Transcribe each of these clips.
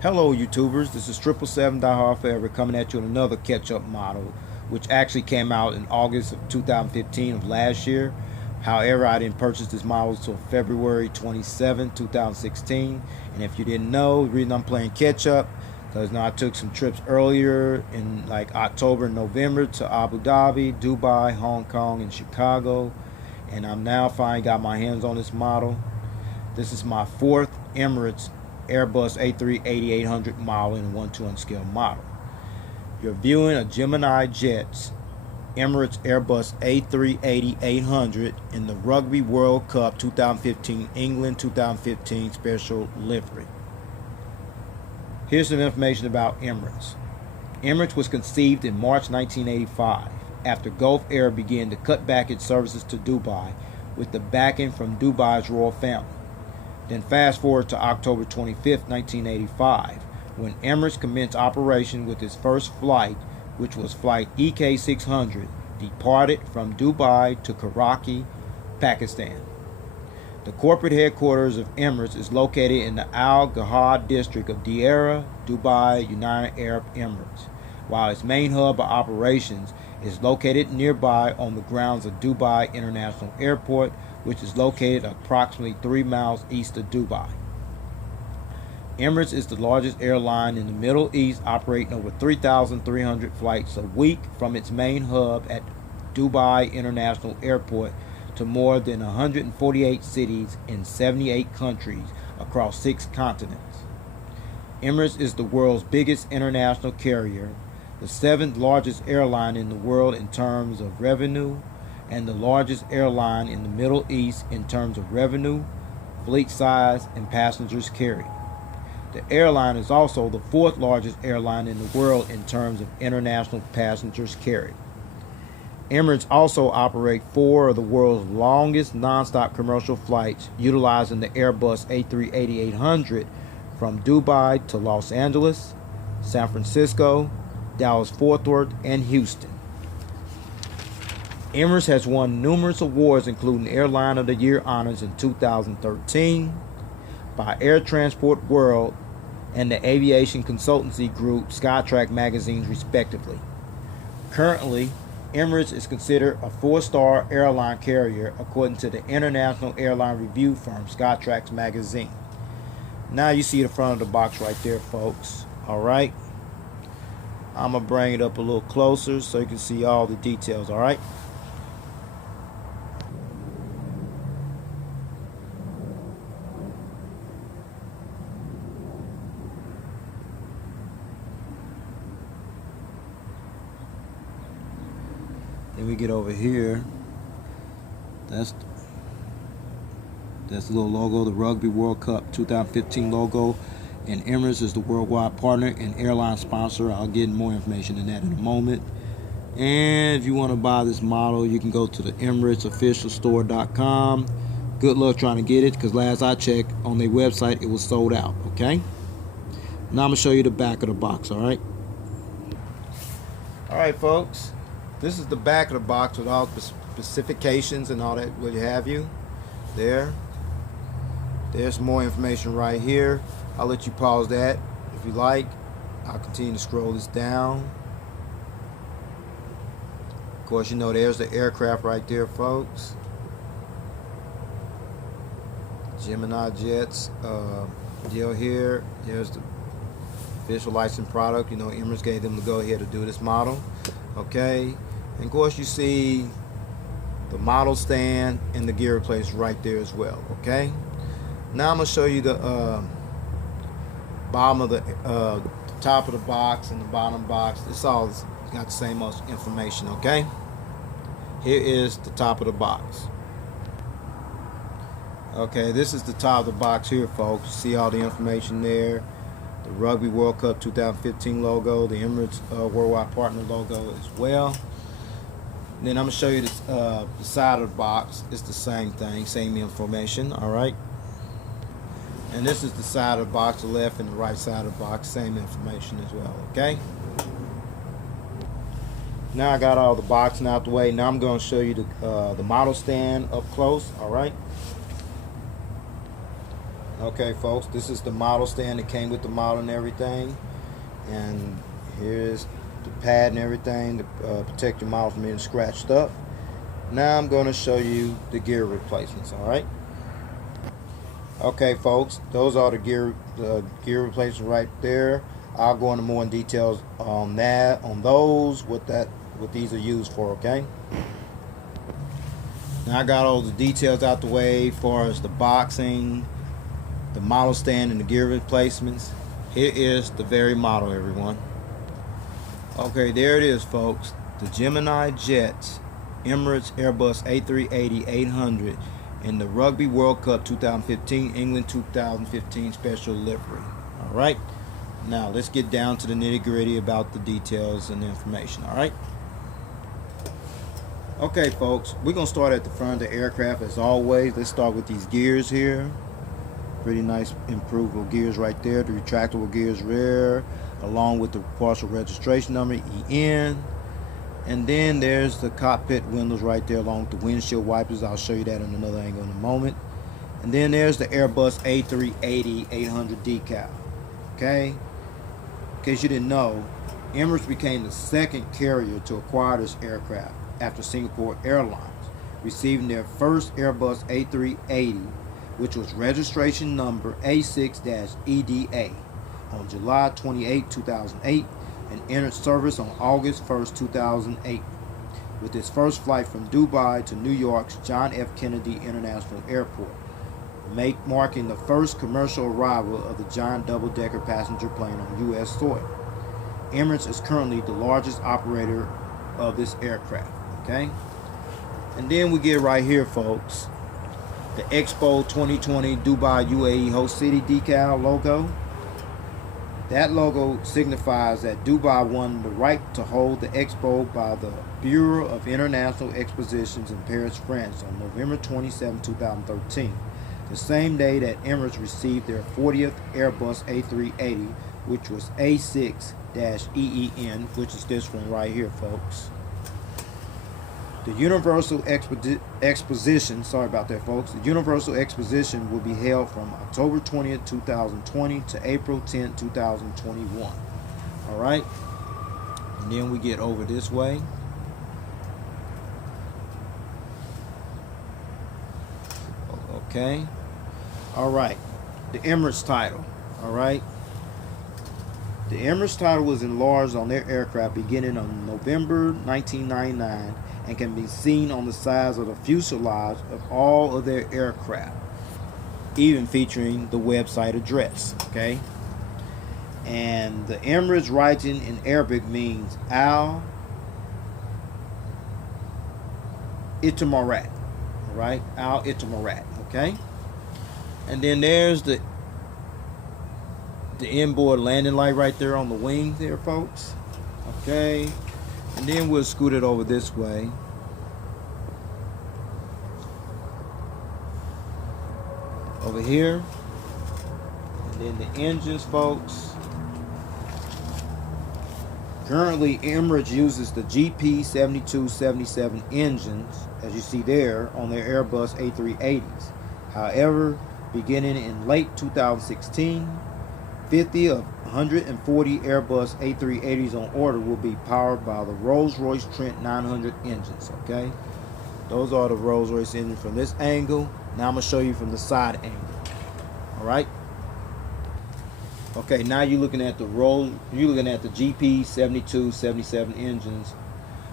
Hello YouTubers, this is 777 Die Hard Forever coming at you with another catch-up model, which actually came out in August of 2015 of last year. However, I didn't purchase this model until February 27, 2016. And if you didn't know, the reason I'm playing catch-up, because I took some trips earlier in like October and November to Abu Dhabi, Dubai, Hong Kong, and Chicago. And I'm now finally got my hands on this model. This is my fourth Emirates Airbus A380-800 model in a 1:2 unscale model. You're viewing a Gemini Jets Emirates Airbus A380-800 in the Rugby World Cup 2015 England 2015 special livery. Here's some information about Emirates. Emirates was conceived in March 1985 after Gulf Air began to cut back its services to Dubai with the backing from Dubai's royal family. Then fast forward to October 25, 1985, when Emirates commenced operation with its first flight, which was flight EK600, departed from Dubai to Karachi, Pakistan. The corporate headquarters of Emirates is located in the Al Ghahad district of Deira, Dubai, United Arab Emirates, while its main hub of operations is located nearby on the grounds of Dubai International Airport, which is located approximately 3 miles east of Dubai. Emirates is the largest airline in the Middle East, operating over 3,300 flights a week from its main hub at Dubai International Airport to more than 148 cities in 78 countries across 6 continents. Emirates is the world's biggest international carrier, the 7th largest airline in the world in terms of revenue, and the largest airline in the Middle East in terms of revenue, fleet size, and passengers carried. The airline is also the 4th largest airline in the world in terms of international passengers carried. Emirates also operate 4 of the world's longest non-stop commercial flights, utilizing the Airbus A380-800 from Dubai to Los Angeles, San Francisco, Dallas-Fort Worth, and Houston. Emirates has won numerous awards, including Airline of the Year honors in 2013 by Air Transport World and the aviation consultancy group Skytrack magazines, respectively. Currently, Emirates is considered a 4-star airline carrier according to the international airline review firm Skytrack magazine. Now you see the front of the box right there, folks. Alright, I'm going to bring it up a little closer so you can see all the details. Alright. Then we get over here. That's the little logo, the Rugby World Cup 2015 logo. And Emirates is the worldwide partner and airline sponsor. I'll get more information on that in a moment. And if you want to buy this model, you can go to the EmiratesOfficialStore.com. Good luck trying to get it, because last I checked on their website, it was sold out. Okay. Now I'm gonna show you the back of the box. All right. All right, folks. This is the back of the box with all the specifications and all that, what have you. There's more information right here. I'll let you pause that if you like. I'll continue to scroll this down. Of course, you know there's the aircraft right there, folks. Gemini Jets deal here. There's the official licensed product. You know, Emirates gave them the go ahead to do this model. Okay. And of course, you see the model stand and the gear replace right there as well. Okay. Now I'm gonna show you the bottom of the top of the box and the bottom box. It's all got the same much information. Okay. Here is the top of the box. Okay, this is the top of the box here, folks. See all the information there. The Rugby World Cup 2015 logo, the Emirates Worldwide Partner logo as well. And then I'm going to show you this, the side of the box. It's the same thing, same information, all right? And this is the side of the box, the left and the right side of the box, same information as well, okay? Now I got all the boxing out the way. Now I'm going to show you the model stand up close, all right? Okay, folks, this is the model stand that came with the model and everything. And here's the pad and everything to protect your model from being scratched up. Now I'm going to show you the gear replacements, alright? Okay, folks, those are the gear replacements right there. I'll go into more in details on that, on those, what these are used for, okay? Now I got all the details out the way as far as the boxing, the model stand, and the gear replacements. Here is the very model, everyone. Okay, there it is, folks. The Gemini Jets Emirates Airbus A380-800 in the Rugby World Cup 2015, England 2015 special livery. Alright, now let's get down to the nitty-gritty about the details and the information. Alright. Okay, folks, we're going to start at the front of the aircraft as always. Let's start with these gears here. Pretty nice improvable gears right there. The retractable gears rear, along with the partial registration number, EN. And then there's the cockpit windows right there along with the windshield wipers. I'll show you that in another angle in a moment. And then there's the Airbus A380-800 decal. Okay? In case you didn't know, Emirates became the second carrier to acquire this aircraft after Singapore Airlines, receiving their first Airbus A380, which was registration number A6-EDA, on July 28, 2008, and entered service on August 1st, 2008, with its first flight from Dubai to New York's John F.Kennedy International Airport, marking the first commercial arrival of the giant double-decker passenger plane on U.S. soil. Emirates is currently the largest operator of this aircraft. Okay, and then we get right here, folks, the Expo 2020 Dubai UAE Host City decal logo. That logo signifies that Dubai won the right to hold the Expo by the Bureau of International Expositions in Paris, France on November 27, 2013, the same day that Emirates received their 40th Airbus A380, which was A6-EEN, which is this one right here, folks. The Universal Exposition, sorry about that, folks. The Universal Exposition will be held from October 20th, 2020 to April 10th, 2021. All right. And then we get over this way. Okay. All right. The Emirates title. All right. The Emirates title was enlarged on their aircraft beginning on November 1999 and can be seen on the sides of the fuselage of all of their aircraft, even featuring the website address. Okay. And the Emirates writing in Arabic means Al Itamarat. Right? Al Itamarat. Okay. And then there's the inboard landing light right there on the wing there, folks. Okay. And then we'll scoot it over this way. Over here. And then the engines, folks. Currently, Emirates uses the GP7277 engines, as you see there, on their Airbus A380s. However, beginning in late 2016, 50 of 140 Airbus A380s on order will be powered by the Rolls-Royce Trent 900 engines. Okay, those are the Rolls-Royce engines from this angle. Now I'm gonna show you from the side angle. All right. Okay, now you're looking at the GP7277 engines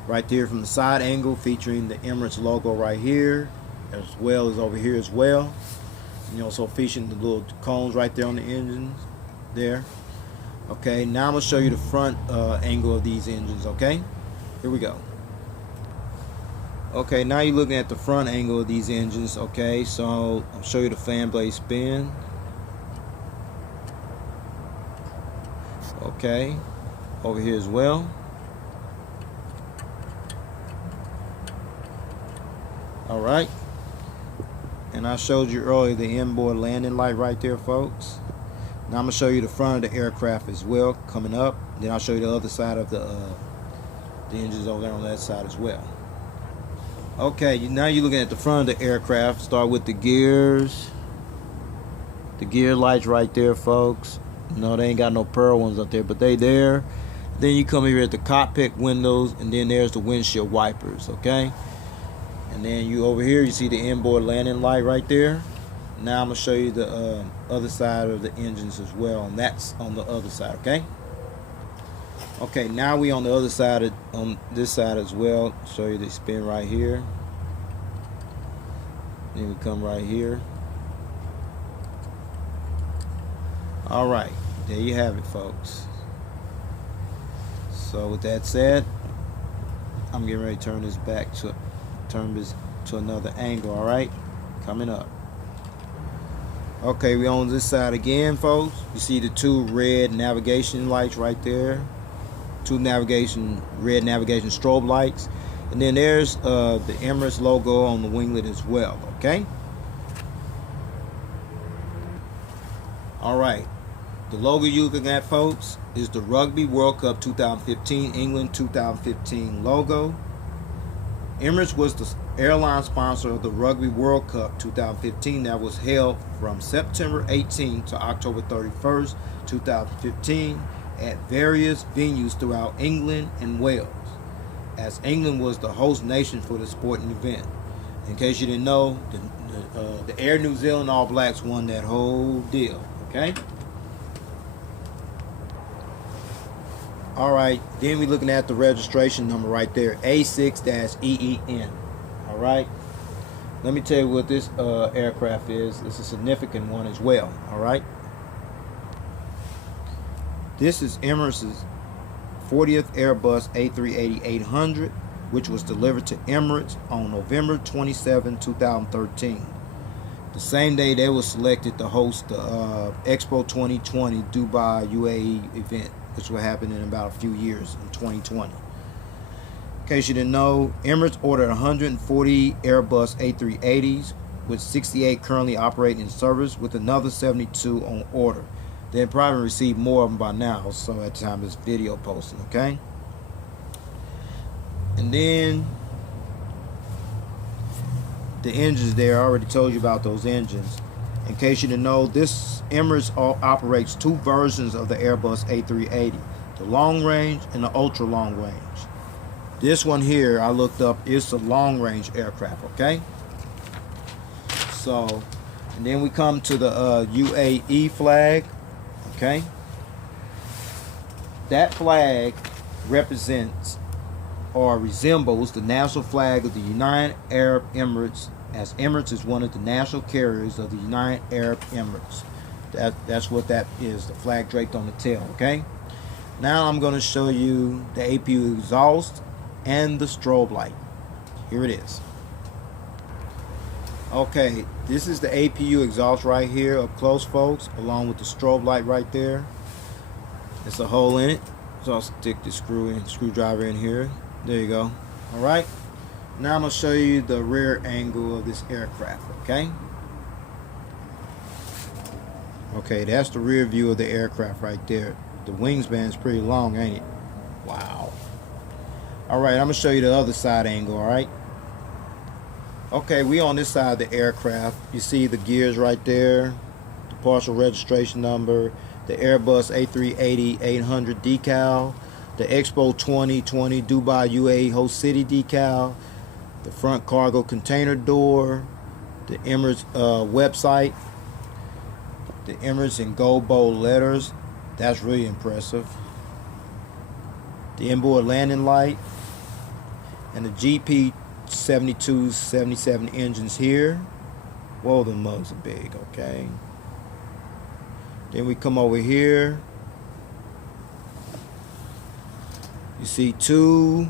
right there from the side angle, featuring the Emirates logo right here, as well as over here as well. And also featuring the little cones right there on the engines there. Okay, now I'm going to show you the front angle of these engines. Okay, here we go. Okay, now you're looking at the front angle of these engines. Okay, so I'll show you the fan blade spin. Okay, over here as well. All right, and I showed you earlier the inboard landing light right there, folks. Now I'm going to show you the front of the aircraft as well, coming up. Then I'll show you the other side of the engines over there on that side as well. Okay, now you're looking at the front of the aircraft. Start with the gears. The gear lights right there, folks. No, they ain't got no pearl ones up there, but they there. Then you come here at the cockpit windows, and then there's the windshield wipers, okay? And then you over here, you see the inboard landing light right there. Now I'm gonna show you the other side of the engines as well, and that's on the other side, okay? Okay, now we on the other side, on this side as well. Show you the spin right here. Then we come right here. All right, there you have it, folks. So with that said, I'm getting ready to turn this to another angle. All right, coming up. Okay, we on this side again, folks. You see the two red navigation lights right there. Two red navigation strobe lights. And then there's the Emirates logo on the winglet as well, okay? All right. The logo you're looking at, folks, is the Rugby World Cup 2015, England 2015 logo. Emirates was the airline sponsor of the Rugby World Cup 2015 that was held from September 18 to October 31st, 2015 at various venues throughout England and Wales, as England was the host nation for the sporting event. In case you didn't know, the Air New Zealand All Blacks won that whole deal, okay? All right, then we're looking at the registration number right there, A6-EEN. All right, let me tell you what this aircraft is. It's a significant one as well. All right, this is Emirates' 40th Airbus A380-800, which was delivered to Emirates on November 27, 2013. The same day they were selected to host the Expo 2020 Dubai UAE event, which will happen in about a few years in 2020. In case you didn't know, Emirates ordered 140 Airbus A380s, with 68 currently operating in service, with another 72 on order. They probably received more of them by now, so at the time of this video posting, okay? And then the engines there, I already told you about those engines. In case you didn't know, this Emirates operates two versions of the Airbus A380, the long range and the ultra long range. This one here, I looked up, is a long range aircraft, okay? So, and then we come to the Uae Flag, okay? That flag represents or resembles the national flag of the United Arab Emirates, as Emirates is one of the national carriers of the United Arab Emirates. That's what that is, the flag draped on the tail, okay? Now I'm going to show you the APU exhaust and the strobe light. Here it is. Okay, this is the APU exhaust right here up close, folks, along with the strobe light right there. There's a hole in it, so I'll stick the screwdriver in here. There you go. All right. Now I'm going to show you the rear angle of this aircraft, okay? Okay, that's the rear view of the aircraft right there. The wingspan is pretty long, ain't it? Wow. All right, I'm going to show you the other side angle, all right? Okay, we on this side of the aircraft. You see the gears right there, the partial registration number, the Airbus A380-800 decal, the Expo 2020 Dubai UAE Host City decal, the front cargo container door, the Emirates website, the Emirates in gold bold letters. That's really impressive. The inboard landing light, and the GP 72, 77 engines here. Whoa, the mugs are big, okay? Then we come over here. You see two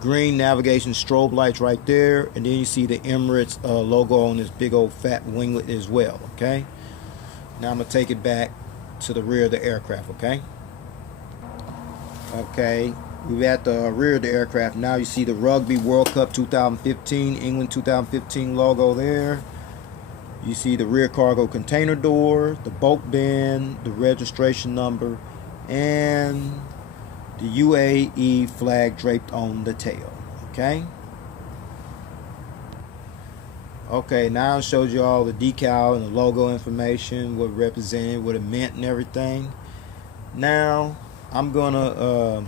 green navigation strobe lights right there, and then you see the Emirates logo on this big old fat winglet as well, okay? Now I'm going to take it back to the rear of the aircraft, okay? Okay, we're at the rear of the aircraft. Now you see the Rugby World Cup 2015, England 2015 logo there. You see the rear cargo container door, the bulk bin, the registration number, and the UAE flag draped on the tail, okay? Okay, now I showed you all the decal and the logo information, what it represented, what it meant and everything. Now I'm gonna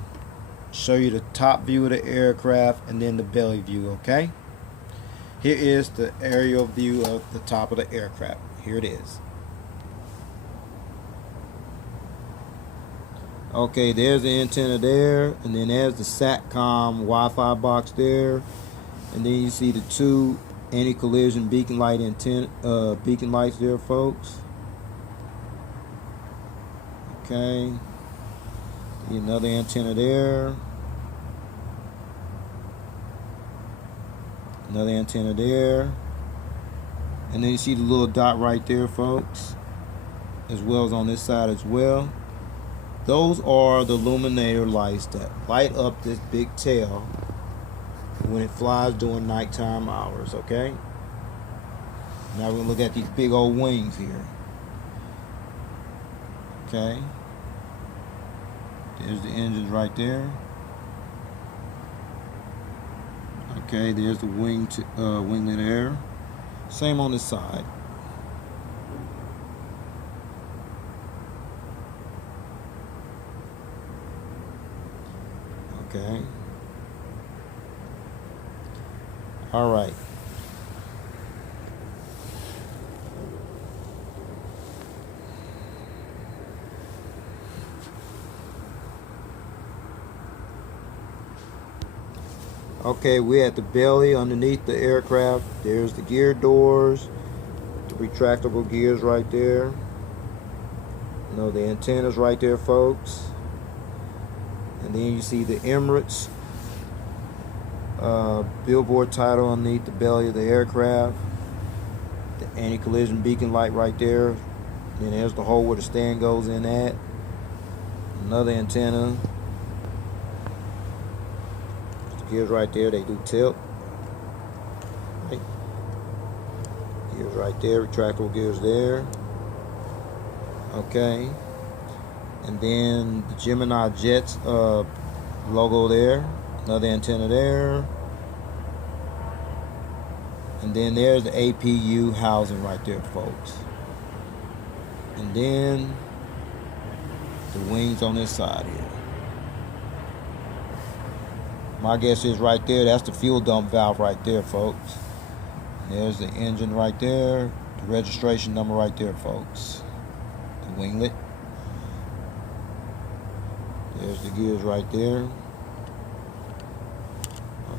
show you the top view of the aircraft and then the belly view. Okay, here is the aerial view of the top of the aircraft. Here it is. Okay, there's the antenna there, and then there's the SATCOM Wi-Fi box there, and then you see the two anti-collision beacon light antenna beacon lights there, folks. Okay, another antenna there, another antenna there, and then you see the little dot right there, folks, as well as on this side as well. Those are the illuminator lights that light up this big tail when it flies during nighttime hours. Okay, now we're gonna look at these big old wings here. Okay, there's the engines right there. Okay, there's the winglet there. Same on this side. Okay. All right. Okay, we're at the belly underneath the aircraft. There's the gear doors, the retractable gears right there. You know, the antennas right there, folks. And then you see the Emirates billboard title underneath the belly of the aircraft. The anti-collision beacon light right there. Then there's the hole where the stand goes in at. Another antenna. The gears right there, they do tilt. Right. Gears right there, retractable gears there. Okay. And then the Gemini Jets logo there. Another antenna there. And then there's the APU housing right there, folks. And then the wings on this side here. My guess is right there, that's the fuel dump valve right there, folks. There's the engine right there. The registration number right there, folks. The winglet. There's the gears right there.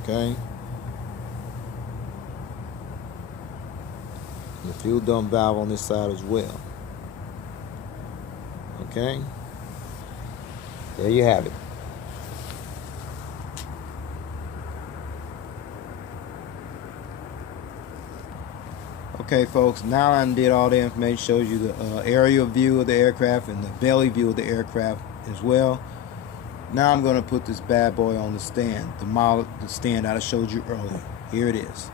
Okay. The fuel dump valve on this side as well. Okay. There you have it. Okay, folks, now I did all the information, shows you the aerial view of the aircraft and the belly view of the aircraft as well. Now I'm going to put this bad boy on the stand, the stand that I showed you earlier. Here it is.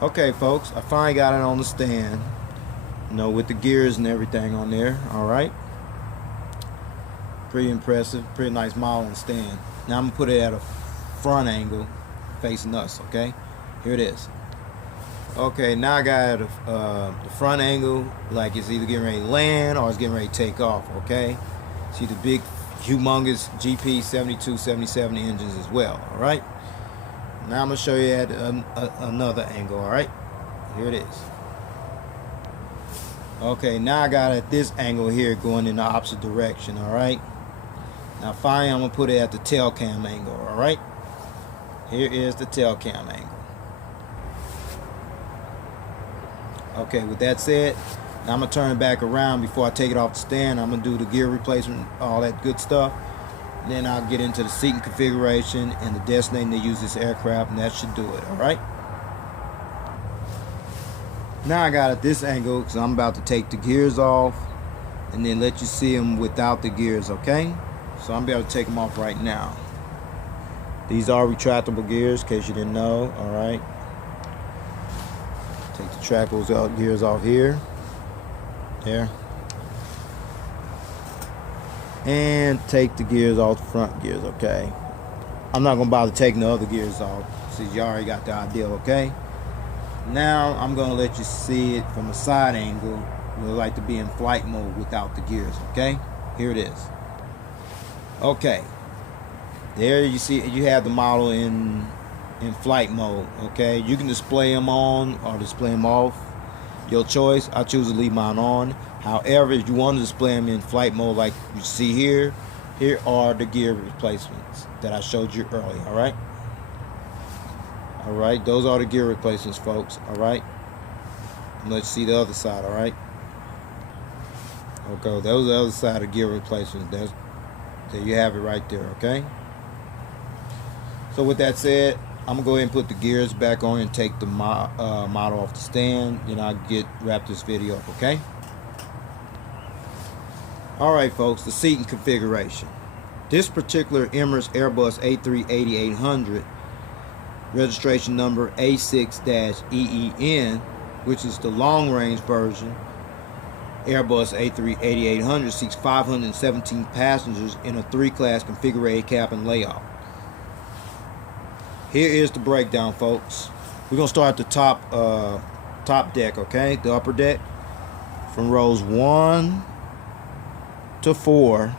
Okay, folks, I finally got it on the stand, you know, with the gears and everything on there. All right, pretty impressive, pretty nice model on the stand. Now I'm gonna put it at a front angle facing us. Okay, here it is. Okay, now I got the front angle, like it's either getting ready to land or it's getting ready to take off. Okay, see the big humongous GP 72 77 engines as well. All right, now I'm gonna show you at another angle. All right, here it is. Okay, now I got it at this angle here, going in the opposite direction. All right, now finally I'm gonna put it at the tail cam angle. All right, here is the tail cam angle. Okay, with that said, now I'm gonna turn it back around before I take it off the stand. I'm gonna do the gear replacement, all that good stuff. Then I'll get into the seating configuration and the destination to use this aircraft, and that should do it. All right. Now I got it at this angle because I'm about to take the gears off and then let you see them without the gears. Okay, so I'm about to take them off right now. These are retractable gears, in case you didn't know. All right. Take the retractable gears off here. There. And take the gears off the front gears. Okay, I'm not gonna bother taking the other gears off since you already got the idea. Okay, Now I'm going to let you see it from a side angle. We like to be in flight mode without the gears. Okay, here it is. Okay, there you see you have the model in flight mode. Okay, you can display them on or display them off, your choice. I choose to leave mine on. However, if you want to display them in flight mode like you see here, here are the gear replacements that I showed you earlier. All right, those are the gear replacements, folks. All right, let's see the other side. All right, okay, that was the other side of gear replacements. There you have it right there. Okay, so with that said, I'm gonna go ahead and put the gears back on and take the model off the stand. Then I'll wrap this video up. Okay. All right, folks, the seating configuration. This particular Emirates Airbus A380-800, registration number A6-EEN, which is the long-range version, Airbus A380-800, seats 517 passengers in a 3-class configurated cabin layout. Here is the breakdown, folks. We're gonna start at the top deck, okay, the upper deck, from rows 1 to 4.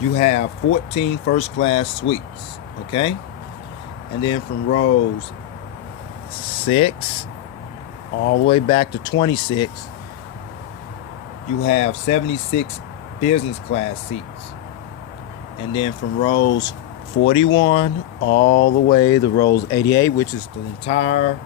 You have 14 first-class suites, okay, and then from rows 6 all the way back to 26, you have 76 business class seats, and then from rows 41 all the way to rows 88, which is the entire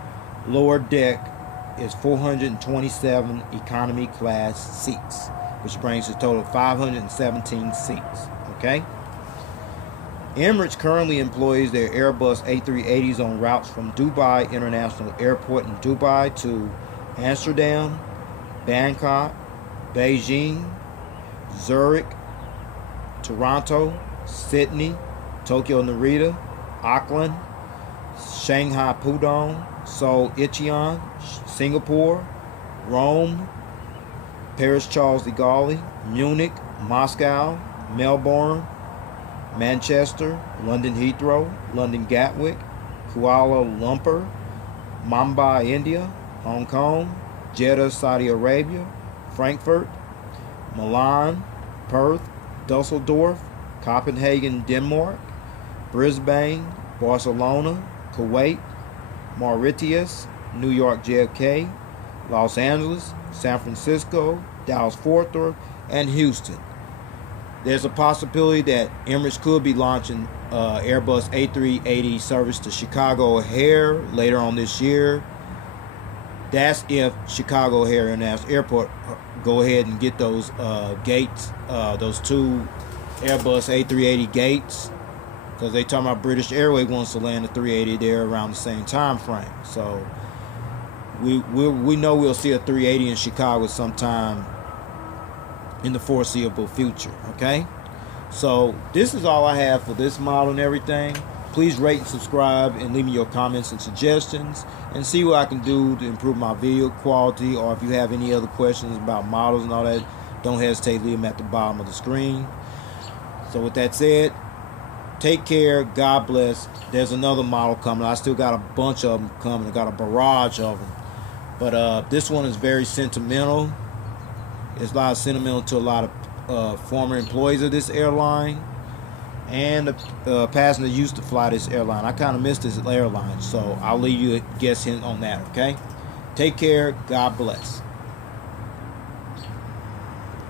lower deck, is 427 economy class seats, which brings a total of 517 seats. Okay. Emirates currently employs their Airbus A380s on routes from Dubai International Airport in Dubai to Amsterdam, Bangkok, Beijing, Zurich, Toronto, Sydney, Tokyo Narita, Auckland, Shanghai Pudong, Seoul Incheon, Singapore, Rome, Paris Charles de Gaulle, Munich, Moscow, Melbourne, Manchester, London Heathrow, London Gatwick, Kuala Lumpur, Mumbai, India, Hong Kong, Jeddah, Saudi Arabia, Frankfurt, Milan, Perth, Dusseldorf, Copenhagen, Denmark, Brisbane, Barcelona, Kuwait, Mauritius, New York JFK, Los Angeles, San Francisco, Dallas-Fort Worth, and Houston. There's a possibility that Emirates could be launching Airbus A380 service to Chicago O'Hare later on this year. That's if Chicago O'Hare International Airport go ahead and get those gates, those 2 Airbus A380 gates, because they talking about British Airways wants to land a 380 there around the same time frame. So we know we'll see a 380 in Chicago sometime in the foreseeable future. Okay, so this is all I have for this model and everything. Please rate and subscribe and leave me your comments and suggestions, and see what I can do to improve my video quality. Or if you have any other questions about models and all that, don't hesitate to leave them at the bottom of the screen. So with that said, take care. God bless. There's another model coming. I still got a bunch of them coming. I got a barrage of them. But this one is very sentimental. It's a lot of sentimental to a lot of former employees of this airline and the passenger used to fly this airline. I kind of miss this airline, so I'll leave you a guess hint on that. Okay? Take care. God bless.